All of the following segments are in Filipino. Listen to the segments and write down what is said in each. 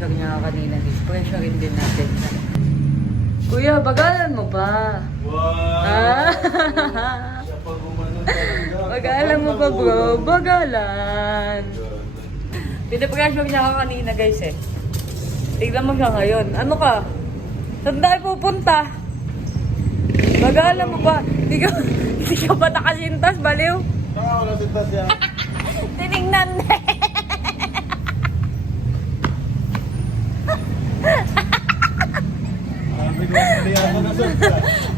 pressure niya kanina. Pressure din natin. Kuya, bagalan mo ba? Wow! Ah. Siya pa gumanon talaga. Bagalan mo ba bro? Bagalan. Pinapressure niya ako kanina guys eh. Tignan mo siya ngayon. Ano ka? Saan tayo pupunta? Bagalan mo ba? Hindi ka ba nakasintas, baliw? Saka wala si Tasya. Tinignan na eh.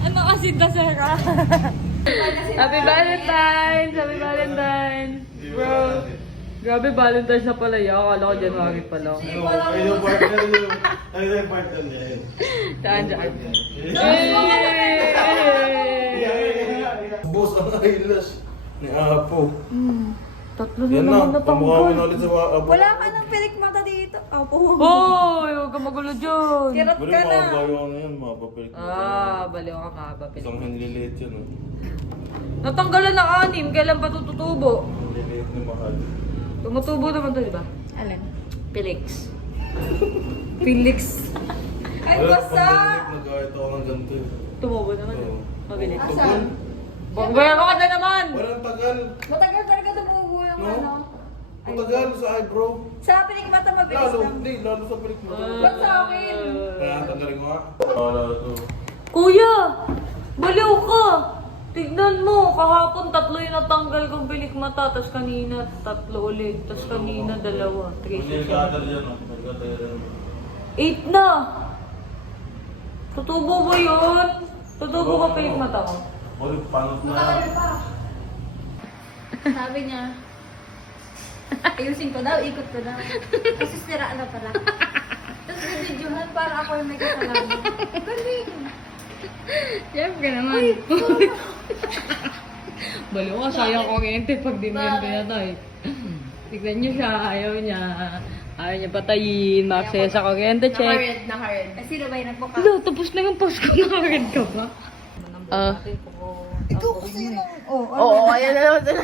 Ano kasi dasera? Happy Valentine's! Happy Valentine's! Bro! Grabe, Valentine's na pala yan. Akala ko January pa lang. Ay, yung partner niya yun. Saan, saan? Boss, ang eyelash ni Apo. Tatlo na Yan naman na, pamukha mo na natanggal. ulit sa mga Apo. Wala ka ng pilik mata dito. Apo. Hoy! Huwag ka magulo dyan. Kirot Bali, ka na. mga bayo ano yan, mga papelik. Baliw ka mahaba. Isang hanliliit yan. Natanggalan na 6. Kailan pa tututubo? Hanliliit na mahal. Tumutubo naman to, di ba? Alin? Felix. Felix. Ay, Wala, basta! pang nag-kahit ako ng ganito eh. Tumubo naman. Oo. Mabilis. Asan? Bayan ka na naman! Walang tagal. Matagal talaga tumubo yung No? ano. Matagal sa eyebrow. Sa pilik mata mabilis Lalo, lang. hindi. Lalo sa pelik mo. Ba't sa akin? Kaya tanggalin ko nga. Wala to. Kuya! Baliw ka! Tignan mo, kahapon 3 yung natanggal kong pilik mata, tas kanina 3 ulit, tas kanina 2. 3, Hindi 6, nag-gather 7, yan. Nag-gather yan. 8 na! Tutubo ba yun? Tutubo ka pilik mata ko? Ulit, panot na. Matagal pa. Sabi niya, ayusin ko daw, ikot ko daw. Kasi sira na pala. Tapos bibidyohan para ako yung may kasalanan. Galing. Siyempre naman. Baliw ka, sayang kuryente pag dinwente na tayo. Tignan niyo siya, ayaw niya. Ayaw niya patayin, maksaya sa kuryente, check. Naka-red. Ay, sino ba yung nagbuka? Hello, tapos na yung post ko, nakared ka ba? Ikaw kasi lang. Oh, Oo, ayan na naman sila.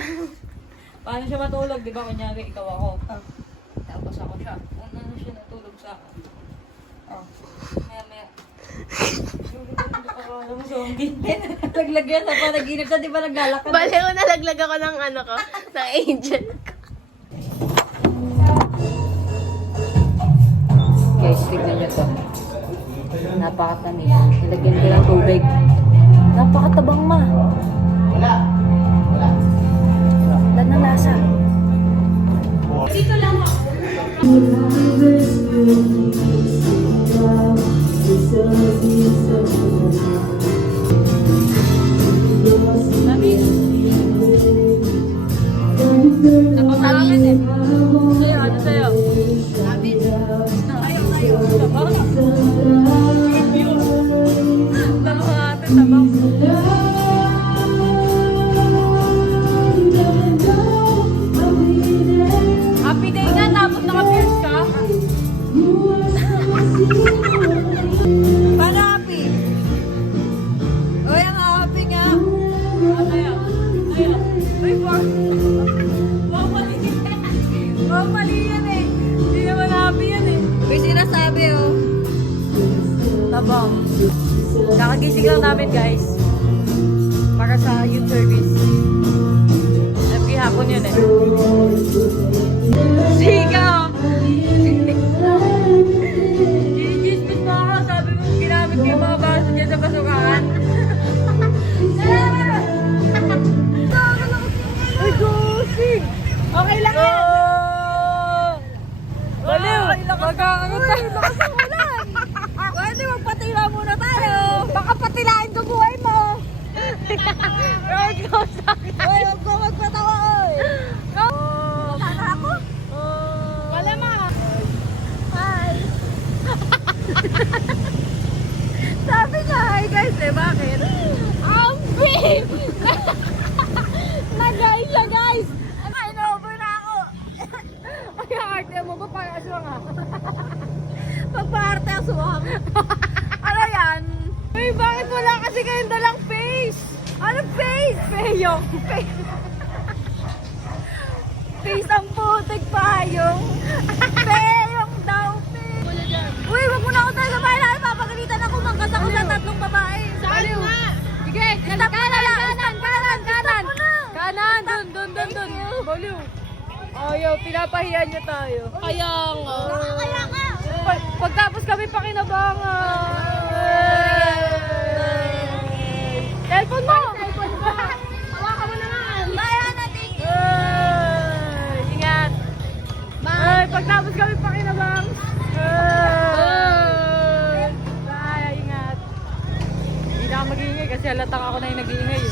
Paano siya matulog? Di ba kunyari, ikaw ako. Tapos ako siya. Ano siya natulog sa akin? Maya. Alam mo, zombie. Naglagyan sa panaginip siya, di ba naglalakad? Bale ko nalaglag ako ng ano ko, ng angel ko. Guys, tignan niyo to. Napakatamis. Nilagyan ko ng tubig. Napakatabang ma. Wala na lasa. Dito lang ako. Napakatamis eh. Sa'yo, ano sa'yo? Tabang. Napakatin, tabang. Happy day nga, tapos naka-pierce ka. Para happy. Uy, ang happy nga. Ayaw. Uy, mali yan eh. Hindi naman happy yan eh. Uy, sinasabi oh. Tabang. Nakagising lang namin guys. Para sa youth service. Happy hapon yun eh. Sigaw! Gigi-spit mo ako. Sabi mo, ginamit ko yung mga baso dyan sa basukaan. Ay, gusing! Okay lang yan. Baliw! Magkakaroon tayo. Lakas ang ulan. Pwede magpatila muna tayo. Baka patilain ko buhay mo. Road go sa akin. Uy, huwag ko magpatawa oy. Sana ako? Wala ma. Hi. Sabi niya, hi guys eh, bakit? Ang babe! Nag-hi siya guys! Ay, na-over na ako! Ay, arte mo ba? Parang aswang ha? Pagpa-arte aswang. Ano yan? Uy, bakit wala kasi kayong dalang face? Ano face? Peyong. Face ang putik pa yung peyong daw face. Baliw. Sige, kanan. Kanan, dun. Baliw. Ayaw, pinapahiya niya tayo. Kaya nga. Pagtapos kami pakinabangan. Cellphone mo! Hawakan mo naman. Ingat. Ay, pagtapos kami pakinabang. Bye, ingat. Hindi na ako mag-iingay kasi halatang ako na yung nag-iingay.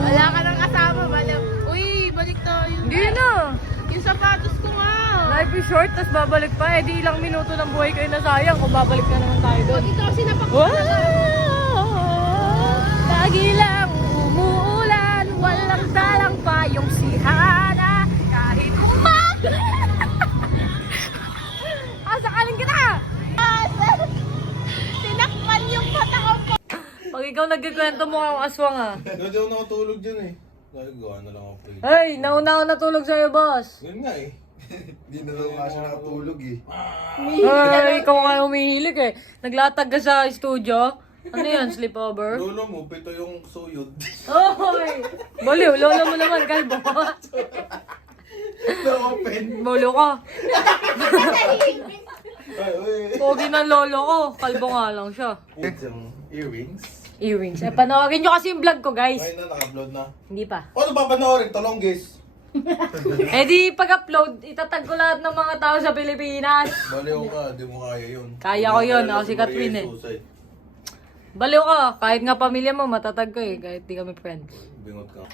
Wala ka nang kasama, baliw. Uy, balik tayo. Hindi na. Yung sapatos ko nga. Life is short, tapos babalik pa. Eh, di ilang minuto ng buhay kayo na sayang kung babalik na naman tayo doon. Ikaw sinapak. Wow! Lagi lang umuulan, walang dalang pa yung sihana. Kahit sakaling kita! Tinakpan yung mata ko po. Pag ikaw nagkikwento mo kang aswang ha. Hindi ako nakatulog dyan eh. Nagagawa na lang ako pre. Hey, nauna ako natulog sa'yo, boss. Yun nga eh. Hindi na daw nga siya nakatulog eh. Ay, ikaw nga umihilig eh. Naglatag ka sa studio. Ano yan, sleepover? Lolo mo, pito yung suyod. Oy! Baliw, lolo mo naman, kalbo. Na-open. Bolo ka. Ay, uy. Pogi ng lolo ko. Kalbo nga lang siya. Yung earrings. Earrings. Eh, panoorin nyo kasi yung vlog ko, guys. Ay na, naka-upload na. Hindi pa. O, ano papanoorin? Talonggis. Eh di pag-upload, itatag ko lahat ng mga tao sa Pilipinas. Baliw ka, di mo kaya yun. Kaya ko yun, ako si Katwin eh. Baliw ka, kahit nga pamilya mo, matatag ko eh, kahit di kami friends. Bingot ka.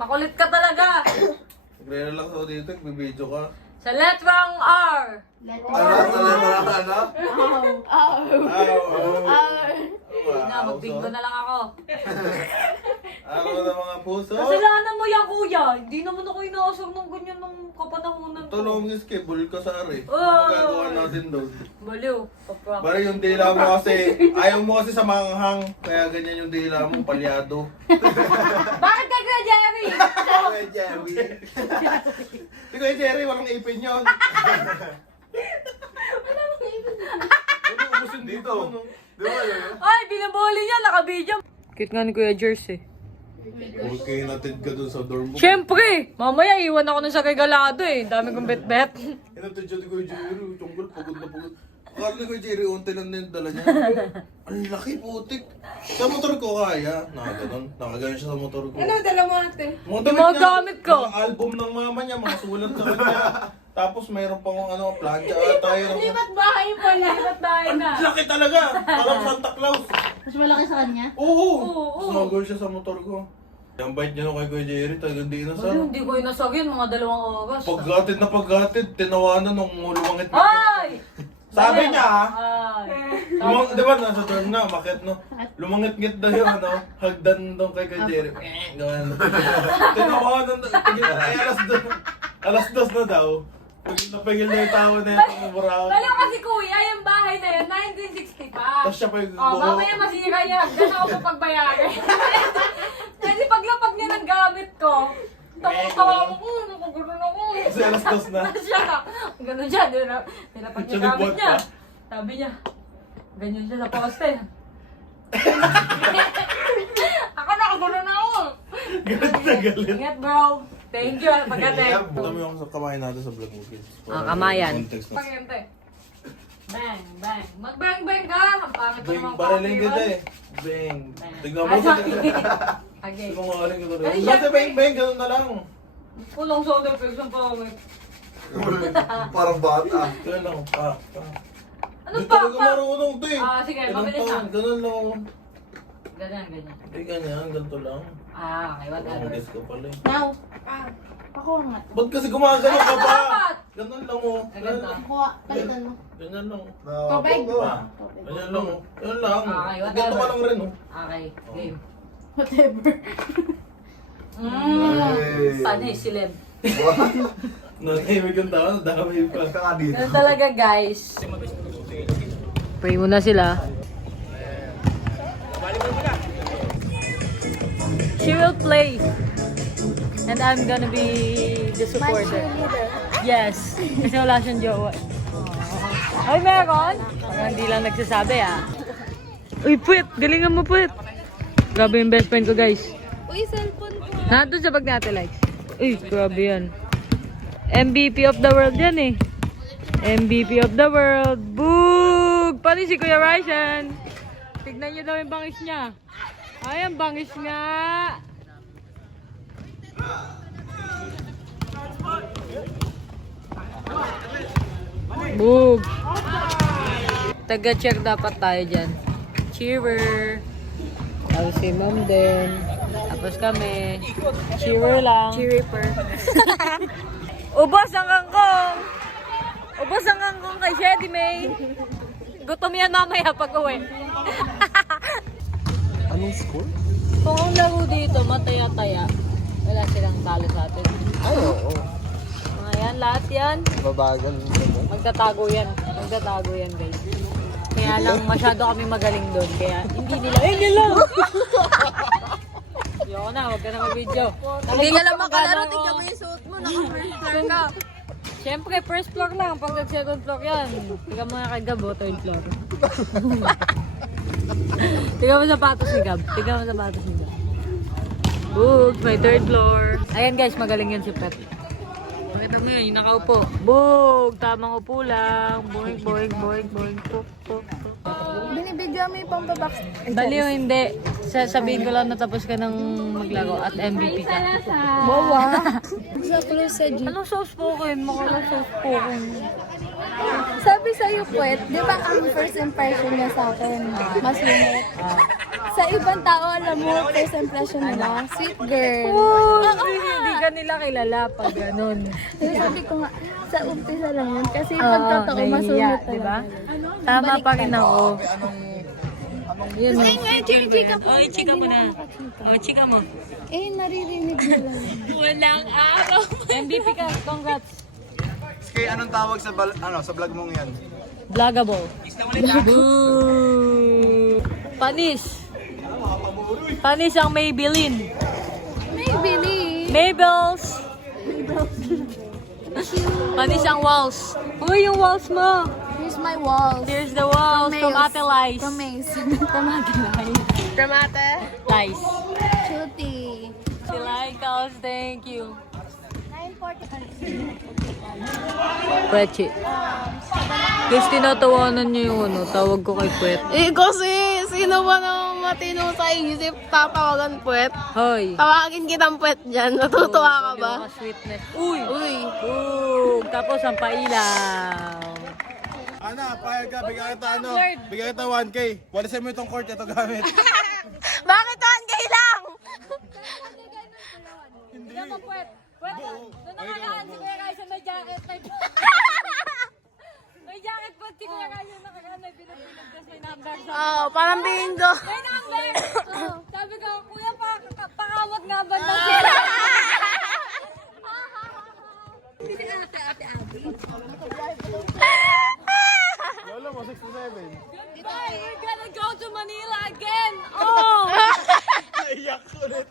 Makulit ka talaga. Nagre-relax ako dito, nagbibideo ka. Sa letrang R. Ano? Na, magbingo na lang ako. Ano na mga puso? Kasalanan mo yan, kuya. Hindi naman ako inaasar ng ganyan nung kapanahunan ko. Talonggis kay ka sa ari. Oh. Ano magagawa natin doon? Baliw. Paprak. Bari yung dila mo kasi, ayaw mo kasi sa manghang. Kaya ganyan yung dila mo, palyado. Bakit ka Kuya Jerry? Kuya Jerry. Si Kuya Jerry, walang ipin yun. Ano ubusin dito? Di ba yun? Ay, binaboli niya, nakabidyo. Cute nga ni Kuya Jersey. Okay, natid ka dun sa dorm mo. Siyempre, mamaya iwan ako ng sakay galado eh. Dami kong bet-bet. Inatid siya ni Kuya Jerry, tungkol, pagod na pagod. Akala ni Kuya Jerry, unti lang na yung dala niya. Ang laki, putik. Sa motor ko kaya. Nakaganon. Nakaganon siya sa motor ko. Ano, dala mo ate? Mga gamit ko. Mga album ng mama niya, mga sulat sa kanya. Tapos mayroon pa akong ano, plancha tayo. Lipat bahay pala. Ba't tayo na? Ang laki talaga! Parang Santa Claus. Mas malaki sa kanya? Oo! Oo. Snuggle siya sa motor ko. Yung bite niya nung kay Kuya Jerry, talagang di na sa... Hindi ko inasag yun, mga 2 oras. Paggatid na paggatid, tinawanan nung lumangit. Ay! Sabi niya Ay. di ba nasa dorm na, makit no? Lumangit-ngit daw yung ano, hagdan doon kay Kuya Jerry. Gawin. Tinawanan daw, ay alas 2 na daw. Napigil na yung tao na yung buraw. Baliw kasi kuya, yung bahay na yun, 1960 pa. Tapos siya pa yung Oh, mamaya masira yan. Diyan ako papagbayaran. Kasi paglapag niya ng gamit ko, tawa ko, nakagulong ako. Kasi alas 2 na. Siya, ganun siya, nilapag niya Siya gamit nagbuhat niya. pa. Sabi niya, ganyan siya sa poste. Ako nakagulong ako. Galit na galit. Ingat bro. Thank you, pagkatid. Dami yung sa kamay natin sa vlog mo, kids. Kamayan. Context na. Pagkante. Bang, bang. Mag-bang-bang ka. Ang pangit ko Bang, naman baraling copyright. kita eh. Bang. Tignan mo. Ah, sorry. Okay. Tignan mo nga rin ko rin. Ay, Basta syempre. bang, bang, ganun na lang. Pulong soda effects ang pangit. Parang bata. Ganun lang. Ano Di pa? talaga marunong to eh. Sige, Ilang mabilis taon, na. Ganun lang. Ganyan, ganyan. Hindi ganyan, ganito lang. Okay, whatever. Guess ko pala eh. Now. Ako nga. Ba't kasi gumagano ka pa? Dapat. Ganun lang oh. Ganito. Kuha, palitan mo. Ganyan lang. Tubig. Ganyan lang oh. Ganyan lang. Okay, whatever. Ganito ka lang rin oh. Okay, game. Whatever. Panay, silid. Nanahimik yung tao, dami pa. Ka nga dito. Ganun talaga guys. Pray muna sila. She will play. And I'm gonna be the supporter. Yes. Kasi wala siyang jowa. Ay, meron? Parang hindi lang nagsasabi ah. Uy, Puwet! Galingan mo, Puwet! Grabe yung best friend ko, guys. Uy, cellphone ko. Nandun sa bag natin, likes. Uy, grabe yan. MVP of the world yan eh. MVP of the world. Boog! Pati si Kuya Ryzen. Tignan niyo daw yung bangis niya. Ay, ang bangis nga. Boog! Taga-check dapat tayo dyan. Cheerer. Tapos si mom din. Tapos kami. Cheerer lang. Cheeriper. Ubos ang kangkong! Ubos ang kangkong kay Shady May. Gutom yan mamaya pag uwi. Anong score? Kung ang laro dito, mataya-taya, wala silang talo sa atin. Ay, oo. Mga yan, lahat yan. Babagal naman. Magtatago yan. Magtatago yan, guys. Kaya lang masyado kami magaling doon. Kaya hindi nila, nila! Ayoko na, huwag ka na mag-video. Hindi ka lang makalaro. Tingnan mo yung suot mo. Naka-first ka. Siyempre, first floor lang. Pag nag-second floor yan. Tingnan mo nga kay Gab, third floor. Tingnan mo sapatos ni Gab. Tingnan mo sapatos ni Gab. Boog, may third floor. Ayan guys, magaling yan si Pet. Pakita mo yan, yung nakaupo. Boog, tamang upo lang. Boing, boing, boing, boing. Puk, puk, puk. Binibidyo mo yung pang-box. Baliw, hindi. Sabihin ko lang natapos ka ng maglaro at MVP ka. Bawa. Sa plus sa G. Anong soft spoken? Makala soft spoken. Sabi sa'yo, Puwet, di ba ang first impression niya sa akin, mas lumit? Sa ibang tao, alam mo, first impression nila, sweet girl. Oh, hindi ka nila kilala pag ganun. Pero sabi ko nga, sa umpisa lang yun, kasi pag totoo, mas lumit di ba? talaga. Tama pa rin ako. Yun. Kasi nga, chika po. Oh, chika mo na. Oh, chika mo. Eh, naririnig mo lang. Walang araw. MVP ka, congrats. Kay anong tawag sa sa vlog mong yan? Vlogable. Boo! Panis. Panis ang Maybelline. Maybelline. Maybells. Panis ang walls. Uy, yung walls mo. Here's my walls. Here's the walls from Ate Lice. From Mace. From Ate Lice. From ate. Lice. Cutie. Si Lycos, thank you. 9:40. Prechi. Guys, tinatawanan niyo yung tawag ko kay Puwet. Eh kasi, sino ba naman matino sa isip tatawagan Puwet? Hoy. Tawagin kitang Puwet dyan. Natutuwa ka ba? Sweetness. Uy! Uy. Tapos ang pailaw. Ana, payag ka, bigyan kita bigyan kita 1K. Walisin mo itong court, ito gamit. Bakit 1K lang? Hindi mo, Puwet. Puwet, doon nakakaan si Kuya Kaisa may jacket. May jacket po si Kuya Kaisa nakakaan. May pinag-pinag tapos may number sa... Oo, parang bingo. May number! Sabi ko, Kuya, pakawag nga ba ng Lolo mo, 67. Goodbye! We're gonna go to Manila again! Oh! Naiyak ulit.